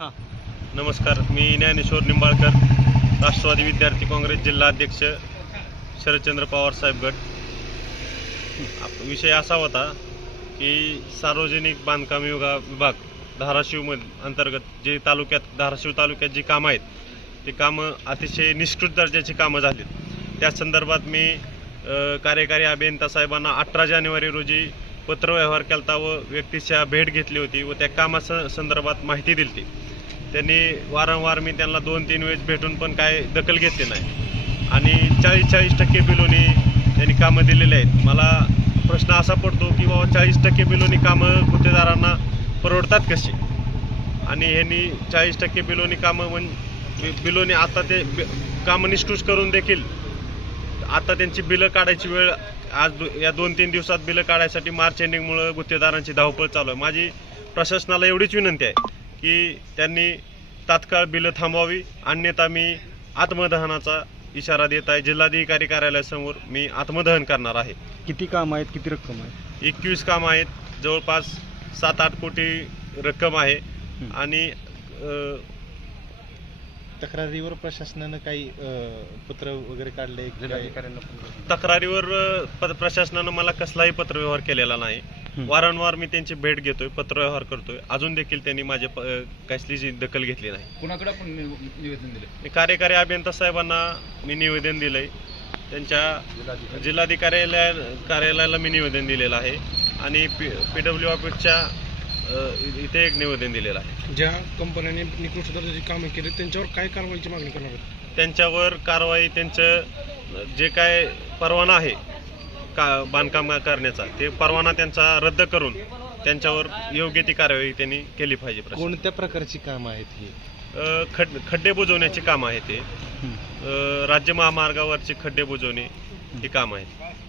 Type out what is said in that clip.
हां नमस्कार मी ज्ञानेश्वर निंबाळकर राष्ट्रवादी विद्यार्थी काँग्रेस जिल्हा अध्यक्ष शरदचंद्र पवार साहेब गट विषय असा होता की सार्वजनिक बांधकाम विभाग विभाग धाराशिवमध अंतर्गत जे तालुक्यात धाराशिव तालुक्यात जी कामं आहेत ते कामं अतिशय निष्कृत दर्जाची कामं झालीत त्या संदर्भात मी कार्यकारी अभियंता साहेबांना अठरा जानेवारी रोजी पत्रव्यवहार केला व व्यक्तीच्या भेट घेतली होती व त्या कामा संदर्भात माहिती दिली त्यांनी वारंवार मी त्यांना दोन तीन वेळेस भेटून पण काय दखल घेतली नाही आणि चाळीस चाळीस टक्के बिलोनी त्यांनी कामं दिलेली आहेत मला प्रश्न असा पडतो की बाबा चाळीस टक्के बिलोनी कामं गुत्तेदारांना परवडतात कशी आणि ह्यांनी चाळीस टक्के बिलोनी कामं म्हणजे बिलोनी आता ते कामं निष्कृष करून देखील आता त्यांची बिलं काढायची वेळ आज या दोन तीन दिवसात बिलं काढायसाठी मार्च एंडिंगमुळं गुत्तेदारांची धावपळ चालू आहे माझी प्रशासनाला एवढीच विनंती आहे की त्यांनी तात्काळ बिलं थांबवावी अन्यथा मी आत्मदहनाचा इशारा देत आहे जिल्हाधिकारी कार्यालयासमोर मी आत्मदहन करणार आहे किती काम आहेत किती रक्कम आहे एकवीस काम आहेत जवळपास सात आठ कोटी रक्कम आहे आणि तक्रारीवर प्रशासनानं काही पत्र वगैरे काढले तक्रारीवर प्रशासनानं मला कसलाही पत्रव्यवहार केलेला नाही वारंवार मी त्यांची भेट घेतोय पत्रव्यवहार करतोय अजून देखील त्यांनी माझे कसलीची दखल घेतली नाही कुणाकडे आपण निवेदन दिले कार्यकारी अभियंता साहेबांना मी निवेदन दिलंय त्यांच्या जिल्हाधिकारी कार्यालयाला मी निवेदन दिलेलं आहे आणि पी पी डब्ल्यू ऑफिसच्या इथे एक निवेदन दिलेलं आहे ज्या कंपन्यांनी निकृष्ट दर्जाची कामे केली त्यांच्यावर काय कारवाईची मागणी करणार त्यांच्यावर कारवाई त्यांचं जे काय परवाना आहे का बांधकाम करण्याचा ते परवाना त्यांचा रद्द करून त्यांच्यावर योग्य ती कारवाई त्यांनी केली पाहिजे कोणत्या प्रकारची काम आहेत हे खड खड्डे बुजवण्याचे काम आहे ते राज्य महामार्गावरचे खड्डे बुजवणे हे काम आहे